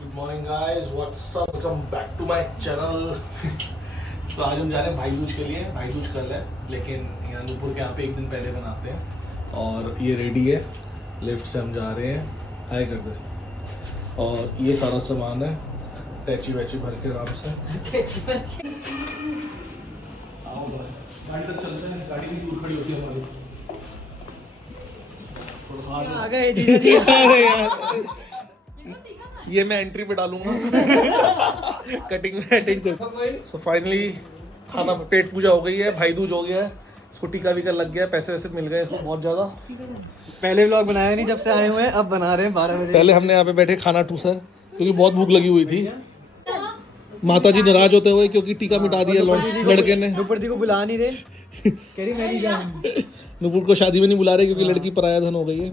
Good morning guys, what's up, welcome back to my channel. So आज हम जा रहे हैं भाई दूज के लिए। भाई दूज कर रहे हैं, लेकिन यहाँ नूपुर के यहाँ पे एक दिन पहले बनाते हैं। और ये रेडी है, लिफ्ट से हम जा रहे हैं। हाय कर दे। और ये सारा सामान है, टैची वैची भर के आराम से आओ भाई। गाड़ी तक चलते हैं, गाड़ी भी दूर खड़ी होती है हमारी। आ गए जी। ये मैं एंट्री पे डालूंगा। कटिंग में एडिट कर। सो फाइनली खाना पेट पूजा हो गई है, भाई दूज हो गया है, इसको टीका वीका लग गया है, पैसे वैसे मिल गए इसको बहुत ज्यादा। पहले व्लॉग बनाया नहीं जब से आए हुए हैं, अब बना रहे हैं 12 बजे। पहले हमने यहाँ पे बैठे खाना ठूसा क्योंकि बहुत भूख लगी हुई थी। माता जी नाराज होते हुए क्योंकि टीका मिटा दिया लड़के ने। नुपुर दी को बुला नहीं रहे, कह रही मैं नहीं जाऊंगी। नुपुर को शादी में नहीं बुला रहे क्योंकि लड़की पराया धन हो गई है।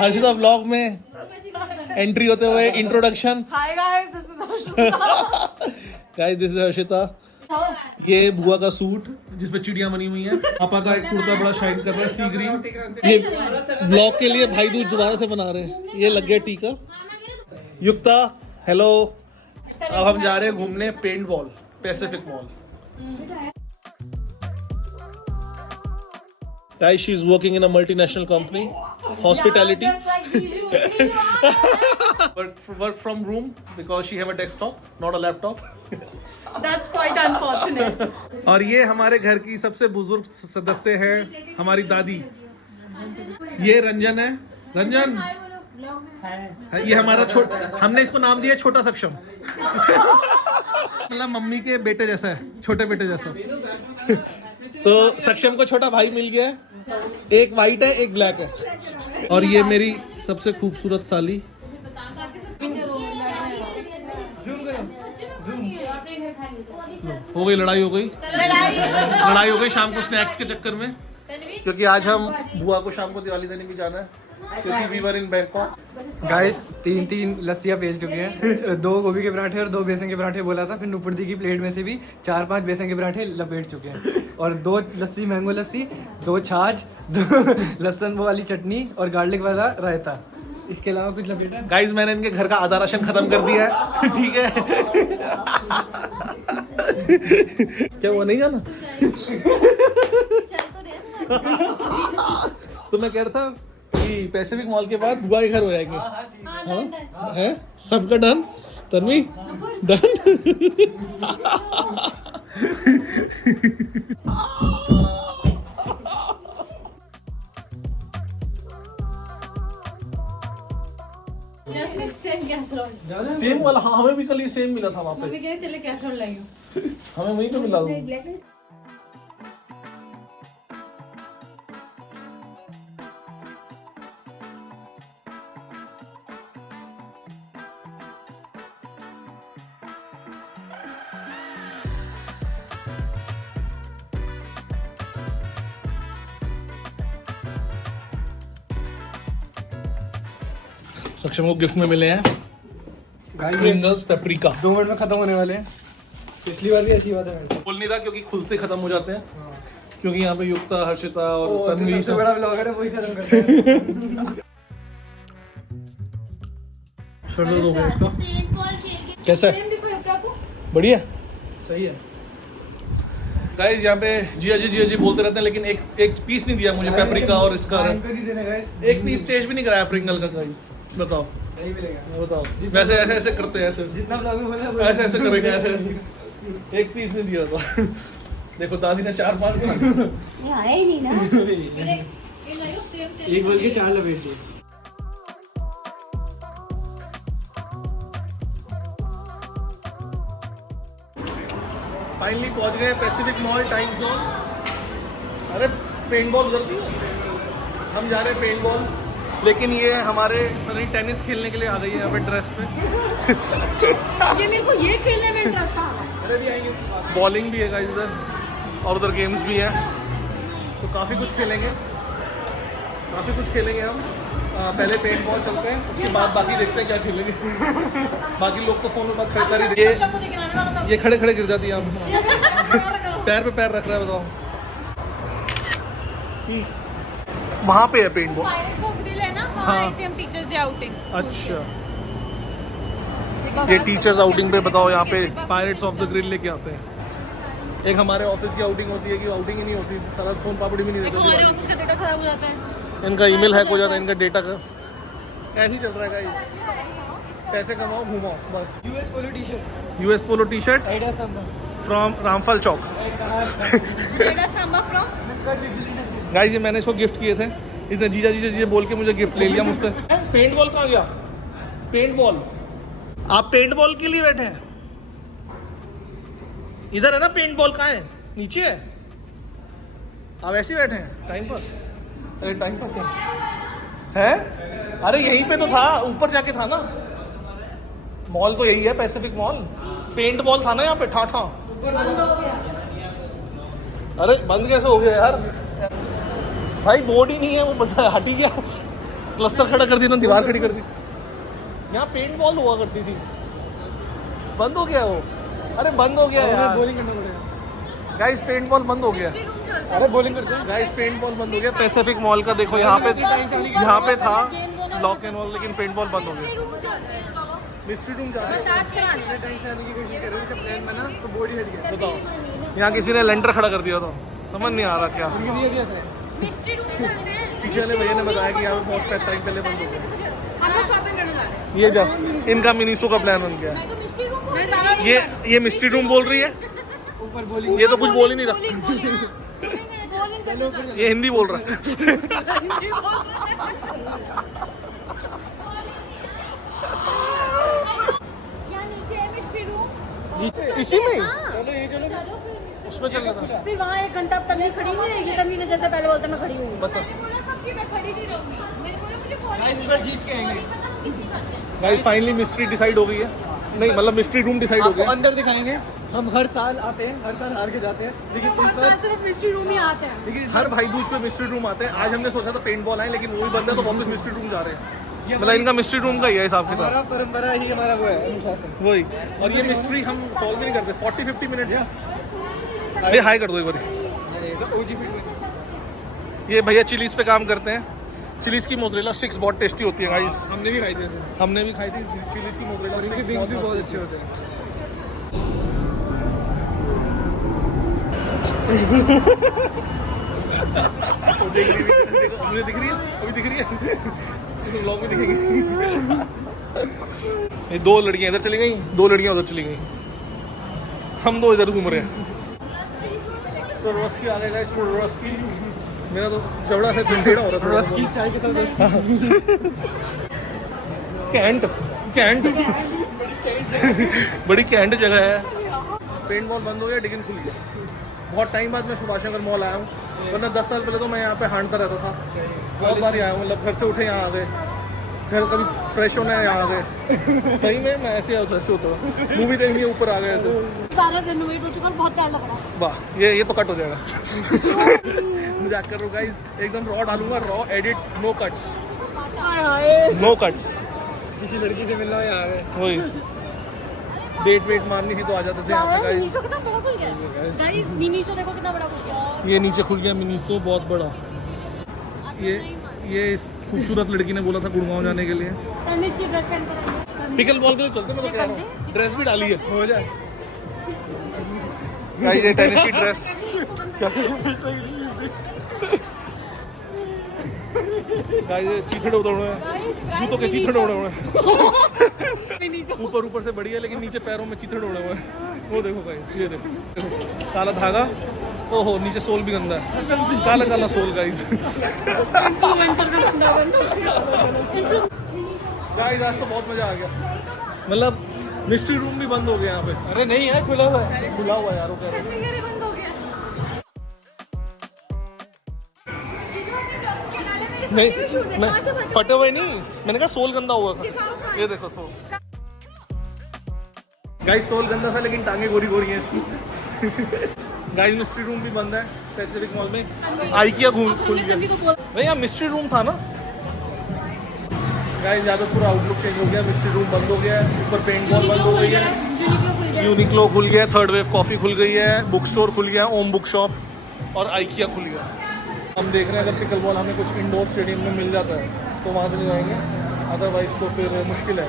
हर्षिता व्लॉग में एंट्री होते हुए introduction. Hi guys, this is guys, this is Harshita. ये बुआ का सूट जिसपे चिड़ियां बनी हुई हैं। पापा का एक कुर्ता बड़ा शाइन कर रहा है, सी ग्रीन। ये व्लॉग के लिए भाई दूज दोबारा से बना रहे हैं। ये लग गया टीका। युक्ता हेलो। अब हम जा रहे हैं घूमने paintball, Pacific mall. Guys, she's working in a multinational company, hospitality. Work from room because she have a desktop, not a laptop. That's quite unfortunate. और ये हमारे घर की सबसे बुजुर्ग सदस्य है, हमारी दादी। ये रंजन है। रंजन ये हमारा हमने इसको नाम दिया छोटा सक्षम। मतलब मम्मी के बेटे जैसा है, छोटे बेटे जैसा। तो सक्षम को छोटा भाई मिल गया है। एक वाइट है, एक ब्लैक है। और ये मेरी सबसे खूबसूरत साली। हो गई लड़ाई, हो गई लड़ाई हो गई शाम को स्नैक्स के चक्कर में, क्योंकि आज हम बुआ को शाम को दिवाली देने भी जाना है, क्योंकि we were in Bangkok. Guys 3 लस्सियां पेल चुके हैं। 2 गोभी के पराठे और 2 बेसन के पराठे बोला था। फिर नुपुर दी की प्लेट में से भी 4-5 बेसन के पराठे लपेट चुके हैं। और 2 लस्सी, मैंगो लस्सी, 2 छाछ, 2 लहसुन वाली चटनी और गार्लिक वाला रायता। इसके अलावा कुछ लपेटा। गाइस, मैंने इनके घर का आधा राशन खत्म कर दिया है। ठीक है। क्या हुआ, नहीं जाना? तो मैं कह रहा था कि पैसिफिक मॉल के बाद बुआ के घर हो जाएंगे। हाँ, है सबका डन। तन्वी डन। सेम वाला। हाँ, हमें भी कल ये सेम मिला था वहाँ पे। हमें वहीं पे मिला था। सक्षम को गिफ्ट में मिले हैं प्रिंगल्स पेपरिका। 2 मिनट में खत्म होने वाले हैं। पिछली बार भी ऐसी बात है। बोल नहीं रहा क्योंकि खुलते खत्म हो जाते हैं। क्योंकि यहाँ पे युक्ता, हर्षिता और तन्वी सबसे बड़ा ब्लॉगर है, वही खत्म करते हैं। शर्ट हो गया इसका। कैसा है? बढ़िया, सही है। गाइस यहाँ पे जिया जी बोलते रहते हैं, लेकिन एक पीस नहीं दिया मुझे पेपरिका और इसका। एक पीस टेस्ट भी नहीं कराया प्रिंगल का। गाइस बताओ, नहीं मिलेगा। बताओ। वैसे ऐसे करते हैं, ऐसे जितना ब्लॉग में बोला ऐसे करेंगे, ऐसे। एक पीस नहीं दिया था। देखो दादी ने 4-5 आए नहीं ना। एक बोल के 4 लपेट दिए। फाइनली पहुंच गए पैसिफिक मॉल टाइम जोन। अरे पेंट बॉल उधर थी, हम जा रहे हैं पेंट बॉल। लेकिन ये हमारे टेनिस खेलने के लिए आ गई है यहाँ पे ड्रेस पे। ये मेरे को ये खेलने में इंटरेस्ट था। अरे भी आएंगे, बॉलिंग भी है गाइस इधर, और उधर गेम्स भी हैं, तो काफ़ी कुछ खेलेंगे हम। पहले पेंट बॉल चलते हैं, उसके बाद बाकी देखते हैं क्या खेलेंगे। बाकी लोग तो फोन में बात करते रहे। ये खड़े खड़े गिर जाती है, आप पैर पे पैर रख रहा है, बताओ। पीस। वहाँ पे है paintball. Pirates of grill है ना, वहाँ हाँ। आए थे हम टीचर्स डे आउटिंग। अच्छा, ये टीचर्स आउटिंग पे बताओ, यहाँ पे पायरेट्स ऑफ द ग्रिल लेके आते हैं। एक हमारे ऑफिस की आउटिंग होती है कि आउटिंग ही नहीं होती, सारा फोन पापड़ी भी नहीं देखो देते। हमारे ऑफिस का डेटा खराब हो जाता है। इनका ईमेल हैक हो जाता है, इनका डेटा का ऐसे ही चल रहा है गाइस। पैसे कमाओ, घुमाओ बस। US polo T shirt, US polo T shirt idea Samba, from Ramphal Chowk. Data Samba from guys ये मैंने इसको गिफ्ट किए थे, इसने जीजा जीजा जीजा बोल के मुझे गिफ्ट ले लिया मुझसे। पेंट बॉल कहाँ गया? पेंट बॉल, आप पेंट बॉल के लिए बैठे हैं? इधर है ना पेंट बॉल, कहाँ है? नीचे है। आप ऐसे ही बैठे हैं टाइम पास? अरे टाइम पास है? अरे यहीं पे तो था, ऊपर जाके था ना। मॉल तो यही है, पैसिफिक मॉल। पेंट बॉल था ना यहाँ पे, ठा। अरे बंद कैसे हो गया यार? भाई बोर्ड ही नहीं है, वो बता हट ही गया। क्लस्टर खड़ा कर दिया ना, दीवार खड़ी कर दी। यहाँ पेंट बॉल हुआ करती थी, बंद हो गया वो। अरे बंद हो गया यार बॉलिंग करना पड़ेगा। गाइस, पेंट बॉल बंद हो गया। अरे बॉलिंग करते हैं। गाइस पेंट बॉल बंद हो गया। पैसिफिक मॉल का देखो, यहाँ पे था लॉक एंड वॉल, लेकिन पेंट बॉल बंद हो गया। मिस्ट्री रूम जाते हैं। टाइम से आने की कोशिश कर रहे थे, जब प्लान बना तो बॉडी हट गया। बताओ, यहाँ किसी ने लेंटर खड़ा कर दिया, तो समझ नहीं आ रहा क्या। मिस्ट्री रूम चलते हैं। पीछे वाले भैया ने बताया कि यहाँ पे बहुत टाइम पहले बंद हो गया। हम लोग शॉपिंग करने जा रहे हैं। ये जा, इनका मिनीसो का प्लान बन गया। मैं तो मिस्ट्री रूम बोल रही हूँ। ये मिस्ट्री रूम बोल रही है, ऊपर बॉलिंग। ये तो कुछ बोल ही नहीं रहा। बॉलिंग करने जा रहे हैं। ये हिंदी बोल रहा है। यहाँ नीचे है मिस्ट्री रूम। इसी में ही? चलो ये चलो। चलो फिर उसमें चलना था। फिर वहाँ 1 घंटा तमीज़ खड़ी नहीं रहेगी। तमीज़ जैसे पहले बोलते मैं खड़ी हूँ। बता। मैंने बोला था कि मैं खड़ी नहीं रहूँगी। मैंने बोला मुझे बॉलिंग गाइस इस बार जीत के आएंगे। पता हम कितनी करते हैं। गाइस फाइनली मिस्ट्री डिसाइड हो गई है। नहीं मतलब मिस्ट्री रूम डिसाइड हो आपको गया। अंदर दिखाएंगे। हम हर साल आते हैं, हर साल हार के जाते हैं, लेकिन हर इस बार साल सिर्फ मिस्ट्री रूम ही आते हैं। लेकिन हर भाई दूज पे मिस्ट्री रूम आते हैं। आज हमने सोचा था पेंट बॉल आए, लेकिन वो भी बंद है, तो वापस मिस्ट्री रूम जा रहे हैं। ये मतलब इनका मिस्ट्री रूम का ही है हिसाब हमारा किताब, परंपरा ही हमारा वो है अनुशासन। वही। और ये मिस्ट्री हम सॉल्व भी नहीं करते। 40-50 मिनट या ये हाई कर दो एक बार। ये तो ओजी फिट में। ये भैया चिलीज पे काम करते हैं। चिलीज की मोज़रेला स्टिक्स बहुत टेस्टी होती है गाइस। हमने भी खाई थी ऐसे। हमने भी खाई थी चिलीज की मोज़रेला और इनके स्टिक्स, विंग्स भी बहुत अच्छे होते हैं। वो देख रही है, मुझे दिख रही है, अभी दिख रही है, तो ब्लॉग में दिखेगी। ये 2 लड़कियां इधर चली गई, 2 लड़कियां उधर चली गई, हम 2 इधर घूम रहे हैं। स्वरोस्की आ गए गाइस, स्वरोस्की। मेरा तो जबड़ा से टेढ़ा हो रहा था। रस की चाय के साथ रस की। कैंट कैंट बड़ी कैंट जगह है। पेंट मॉल बंद हो गया, डिगन खुल गया। बहुत टाइम बाद मैं सुभाष नगर मॉल आया हूँ, वरना 10 साल पहले तो मैं यहाँ पे हांडता रहता था। बहुत बार आया हूँ, मतलब घर से उठे यहाँ आ गए, घर कभी फ्रेश होना है यहाँ आ गए। सही में मैं ऐसे ऐसे होता था, मूवी देखनी है ऊपर आ गए ऐसे। सारा रेनोवेट हो चुका और बहुत प्यार लग रहा है। वाह, ये तो कट हो जाएगा। मजाक कर रहा हूँ गाइस, एकदम रॉ डालूंगा, raw edit, no cuts, no cuts. किसी लड़की से मिलना हो यहाँ पे। वही डेट वेट मारनी थी तो आ जाते थे यहाँ पे गाइस। मिनीसो कितना बड़ा खुल गया है। गाइस मिनीसो देखो कितना बड़ा खुल गया। ये नीचे खुल गया मिनीसो, बहुत बड़ा। ये इस खूबसूरत लड़की ने बोला था गुड़गांव जाने के लिए। तनिष की ड्रेस पहन कर आई है। पिकल बॉल के लिए चलते, मैं तो कह रहा हूँ। ड्रेस भी डाली है, हो जाए। गाइस ये टेनिस की ड्रेस। गाइस ये चीथड़े उड़ रहे हैं, जूतों के चीथड़े उड़े हुए हैं। ऊपर से बड़ी है, लेकिन नीचे पैरों में चीथड़े उड़े हुए हैं। वो देखो गाइस, ये देखो काला धागा। ओहो, नीचे सोल भी गंदा है, काला काला सोल गाइस। इन्फ्लुएंसर का धंधा बंद हो गया। गाइस आज तो बहुत मजा आ गया। मतलब मिस्ट्री रूम भी बंद हो गया यहाँ पे। अरे नहीं है, खुला हुआ है। खुला हुआ है यार, वो कह रहे हैं। मेरे बंद हो गया। नहीं मैं फटे हुए नहीं, मैंने कहा सोल गंदा हुआ था। ये देखो सोल। गाइस सोल गंदा था, लेकिन टांगे गोरी गोरी हैं इसकी। गाइस मिस्ट्री रूम भी बंद है पैसिफिक मॉल में। आइकिया खुल गया भाई, यहाँ मिस्ट्री रूम था ना। गाइस ज़्यादा पूरा आउटलुक चेंज हो गया, मिस्ट्री रूम बंद हो गया है, ऊपर पेंट बॉल बंद हो गई है, यूनिक्लो खुल गया, थर्ड वेव कॉफी खुल गई है, बुक स्टोर खुल गया, ओम बुक शॉप, और आइकिया खुल गया। हम देख रहे हैं अगर पिकल बॉल हमें कुछ इंडोर स्टेडियम में मिल जाता है तो वहाँ चले जाएंगे, अदरवाइज तो फिर मुश्किल है।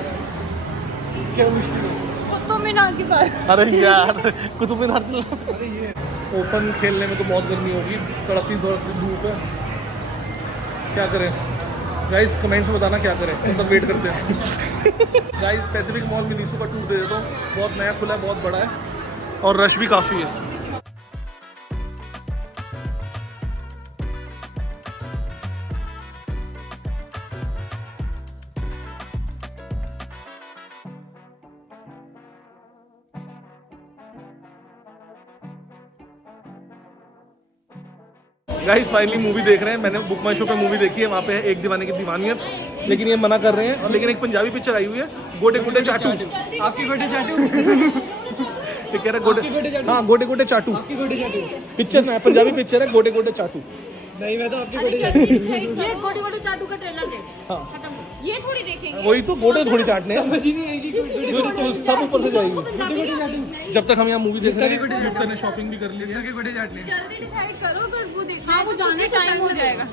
क्या मुश्किल है? कुतुब मीनार के पास। अरे यार कुतुब मीनार चला। अरे ये ओपन खेलने में तो बहुत गर्मी होगी, तड़पती धूप है, क्या करें गाइस? कमेंट्स में बताना क्या करें, मतलब वेट करते हैं। गाइस पैसिफिक मॉल में नीसू का टूर दे देता हूँ, बहुत नया खुला है, बहुत बड़ा है और रश भी काफ़ी है। गाइस फाइनली मूवी देख रहे हैं, मैंने बुक माई शो पे मूवी देखी है, वहाँ पे है एक दीवाने की दीवानियत, लेकिन ये मना कर रहे हैं। और लेकिन एक पंजाबी पिक्चर आई हुई है गोटे गोटे चाटू। आपकी गोटे चाटू। ये कह रहे गोटे, हाँ गोटे गोटे चाटू आपकी गोटे चाटू। पिक्चर में पंजाबी पिक्चर है गोटे गोटे चाटू। नहीं मैं तो आपकी अरे गोटे जल्दी decide कर। ये गोटी गोटी चाटू का ट्रेलर देख। हाँ। खत्म कर। ये थोड़ी देखेंगे। वही तो गोटे थोड़ी चाटने हैं, समझ ही नहीं आएगी। तो सब ऊपर से जाएगी। पंजाबी नहीं आती। जब तक हम यहाँ मूवी देख रहे हैं युक्ता ने शॉपिंग भी कर ली है। के गोटे चाटने। जल्दी डिसाइड करो अगर वो देख। हाँ वो जाने टाइम हो जाएगा।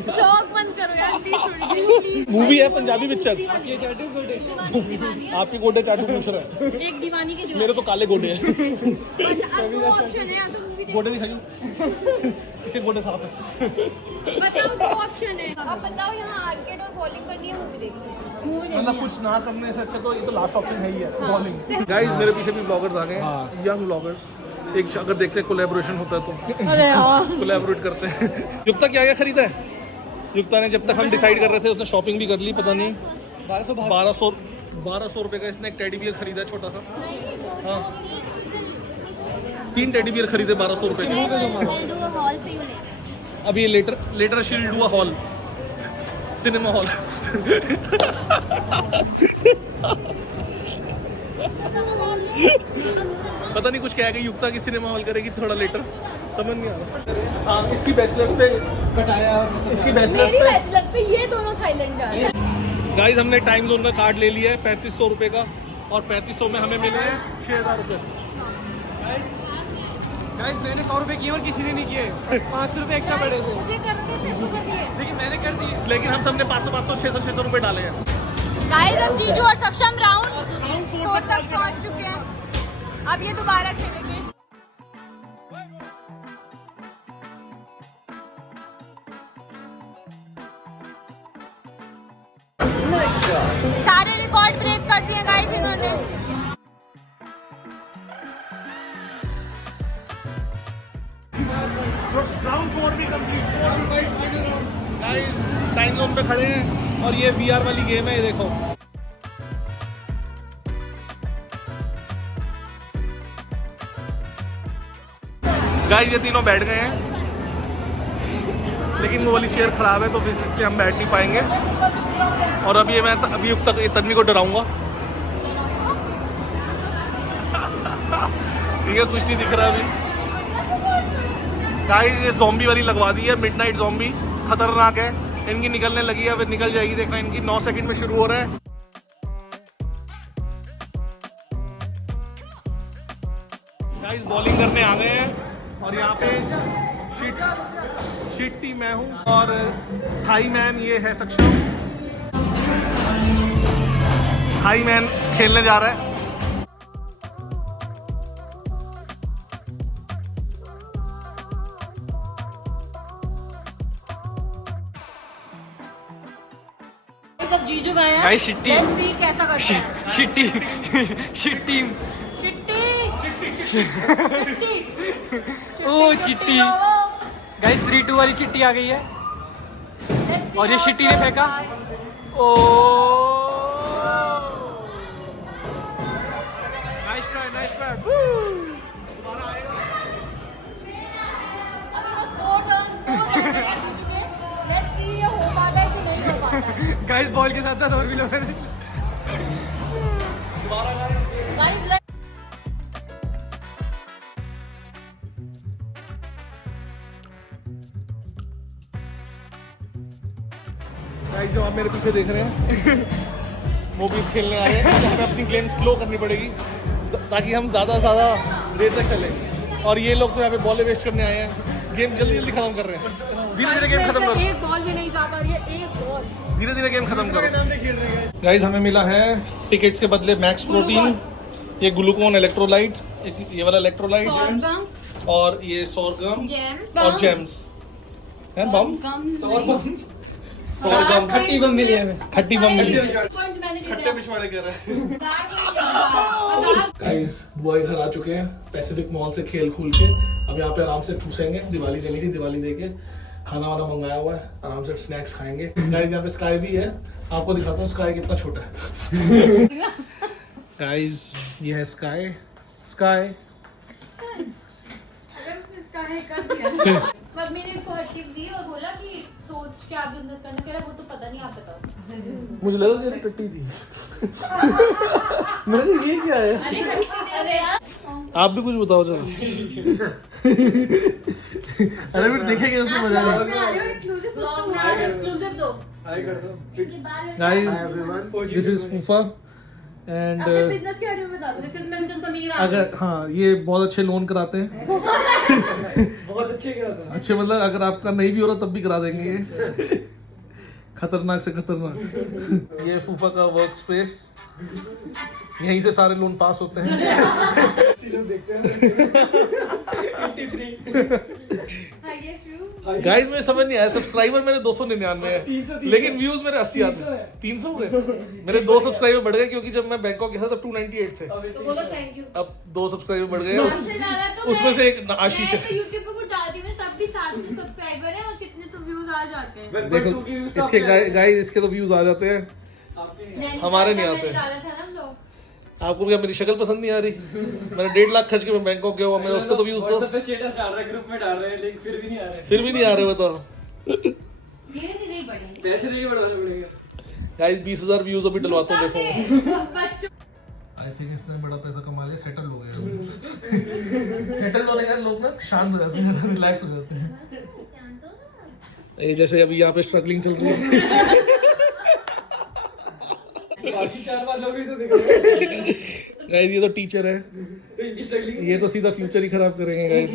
ब्लॉग बंद करो यार प्लीज, थोड़ी देर मूवी है पंजाबी पिक्चर। ये चाटू गोटे। दीवानी आपके गोटे चाटू पूछ रहा है, एक दीवानी के मेरे तो काले गोटे हैं। अब दो ऑप्शन है, या तो मूवी देख। गोटे दिखाइए, इसे गोटे साफ है। बताओ दो ऑप्शन है, अब बताओ यहाँ आर्केड और बॉलिंग करनी है मूवी देखनी है। मतलब कुछ ना करने से अच्छा तो ये तो लास्ट ऑप्शन है ही है, बॉलिंग। गाइस मेरे पीछे भी ब्लॉगर्स आ गए हैं, यंग ब्लॉगर्स। एक अगर देखते हैं कोलैबोरेशन होता है तो अरे यार कोलैबोरेट करते हैं। युक्ता क्या क्या खरीदा है? युक्ता ने जब तक हम डिसाइड कर रहे थे उसने शॉपिंग भी कर ली, पता नहीं 1200 रुपए का इसने एक टेडी बियर खरीदा है छोटा सा। नहीं दो हाँ। तीन चीजें 3 टेडी बियर खरीदे 1200 रुपए के। I'll do a haul for you later. अब ये later she'll do a hall, cinema hall. पता नहीं कुछ क्या है, युक्ता की सिनेमा हॉल करेगी थोड़ा लेटर, समझ नहीं आ रहा। हाँ इसकी बैचलर्स पे कटाया और इसकी बैचलर्स मेरी पे बैचलर पे ये दोनों थाईलैंड जा रहे हैं। गाइस हमने टाइम जोन का कार्ड ले लिया है 3500 रुपए का, और 3500 में हमें मिले हैं 6000 रुपए। गाइस मैंने 100 रुपए किए और किसी ने नहीं किए, 500 रुपए एक्स्ट्रा पड़े थे, मुझे करने थे तो कर दिए। लेकिन मैंने कर दिए। लेकिन हम सबने 500 500 600 600 रुपए डाले हैं। गाइस अब जीजू और सक्षम राउंड 4 तक पहुंच चुके हैं, अब ये दोबारा खेलेंगे। सारे रिकॉर्ड ब्रेक कर दिए गाइस इन्होंने। राउंड 4 भी complete, 4 to 5 final round. Guys time zone पे खड़े हैं और ये वीआर वाली गेम है, ये देखो। गाइस ये तीनों बैठ गए हैं, लेकिन वो वाली चेयर खराब है तो फिर इसलिए हम बैठ नहीं पाएंगे। और अभी मैं अभी तक तन्वी को डराऊंगा। ठीक है कुछ नहीं दिख रहा अभी। गाइस ये ज़ॉम्बी वाली लगवा दी है, मिडनाइट ज़ॉम्बी, खतरनाक है। इनकी निकलने लगी है, फिर निकल जाएगी, देखना इनकी 9 सेकंड में शुरू हो रहा है। गाइस बॉलिंग करने आ गए हैं और यहाँ पे शिट टीम मैं हूँ और थाई मैन ये है सक्षम। थाई मैन खेलने जा रहा है। सब जीजू गए हैं। गाइस शिट्टी Let's see कैसा करते हैं। शिट्टी शिट्टी चिट्टी चिट्टी ओ चिट्टी। गाइस 3-2 वाली चिट्टी आ गई है और ये शिट्टी ने फेंका। Oh nice try nice try. Guys ball के साथ साथ और भी लोग हैं। गाइस जो आप मेरे पीछे देख रहे हैं वो भी खेलने आए हैं, तो हमें अपनी गेम स्लो करनी पड़ेगी ताकि हम ज़्यादा से ज़्यादा देर तक चलें। और ये लोग तो यहाँ पे बॉलें वेस्ट करने आए हैं, गेम जल्दी जल्दी खत्म कर रहे हैं, धीरे धीरे गेम खत्म करो, एक बॉल भी नहीं जा पा रही है, एक बॉल। धीरे धीरे गेम खत्म करो। गाइस हमें मिला है टिकट्स के बदले मैक्स प्रोटीन, ये ग्लूकोन इलेक्ट्रोलाइट, ये वाला इलेक्ट्रोलाइट और ये सोरगम और जेम्स है बम, सोरगम खट्टी बम मिली है हमें। खट्टी बम मिली, मैंने खट्टे पिछवाड़े कह रहे हैं। गाइस बुआ के घर आ चुके हैं पैसिफिक मॉल से खेल खूल के, अब यहाँ पे आराम से ठूसेंगे, दिवाली देनी थी, दिवाली देके खाना वाना मंगाया हुआ है, आराम से स्नैक्स खाएंगे। गाइस यहाँ पे स्काई भी है, आपको दिखाता हूँ स्काई कितना छोटा है। गाइस ये है स्काई, स्काई अगर उसने इसका है कर दिया ना। मम्मी ने इसको हर टिप दी और बोला कि सोच के आप बिजनेस करना, कह रहा वो तो पता नहीं, आप बताओ। मुझे लगा ये टट्टी थी। मैंने ये क्या है, अरे यार आप भी कुछ बताओ चलो। अरे फिर देखेंगे उसमें मजा आएगा। एक्सक्लूसिव दो। गाइस दिस इज फूफा एंड अपने बिजनेस के बारे में बता दो। This is mister Sameer. अगर हाँ ये बहुत अच्छे लोन कराते हैं, बहुत अच्छे क्या होता अच्छे मतलब अगर आपका नहीं भी हो रहा तब भी करा देंगे ये, खतरनाक से खतरनाक। ये फूफा का वर्क स्पेस, यहीं से सारे लोन पास होते हैं। देखते हैं 83 गाइस मुझे समझ नहीं आया, सब्सक्राइबर मेरे 299 है 300 लेकिन व्यूज मेरे 80 आते हैं। 300 हुए मेरे 2 सब्सक्राइबर बढ़ गए, क्योंकि जब मैं बैंकॉक गया था तब 298 थे, तो बोलो थैंक यू। अब 2 सब्सक्राइबर बढ़ गए। सबसे ज्यादा तो उसमें से एक आशीष है। मैं तो YouTube पे कुछ डालती हूँ, तब भी 700 सब्सक्राइबर हैं और कितने तो व्यूज आ जाते हैं। देखो इसके गाइस इसके तो व्यूज आ जाते हैं, हमारे नहीं आते। डाला था ना हम लोग। आपको क्या मेरी शक्ल पसंद नहीं आ रही? मैंने 1.5 लाख खर्च के मैं बैंकॉक गया हुआ, मैं उस पर तो व्यूज दो, स्टेटस डाल रहे हैं, ग्रुप में डाल रहे हैं, लेकिन फिर भी नहीं आ रहे। फिर भी नहीं आ रहे, बताओ। धीरे धीरे ही बढ़ेंगे। पैसे देके बढ़ाना पड़ेगा। गाइस 20,000 व्यूज अभी डलवाता हूँ, देखो। बच्चों आई थिंक इसने बड़ा पैसा कमा लिया, सेटल हो गया। सेटल होने के बाद लोग ना शांत हो जाते हैं, रिलैक्स हो जाते हैं। ये जैसे अभी यहाँ पे स्ट्रगलिंग चल रही है। बाकी 4-5 लोग भी तो देख रहे हैं। गाइस ये तो टीचर है, तो इनकी स्ट्रगलिंग ये तो सीधा फ्यूचर ही खराब करेंगे गाइस।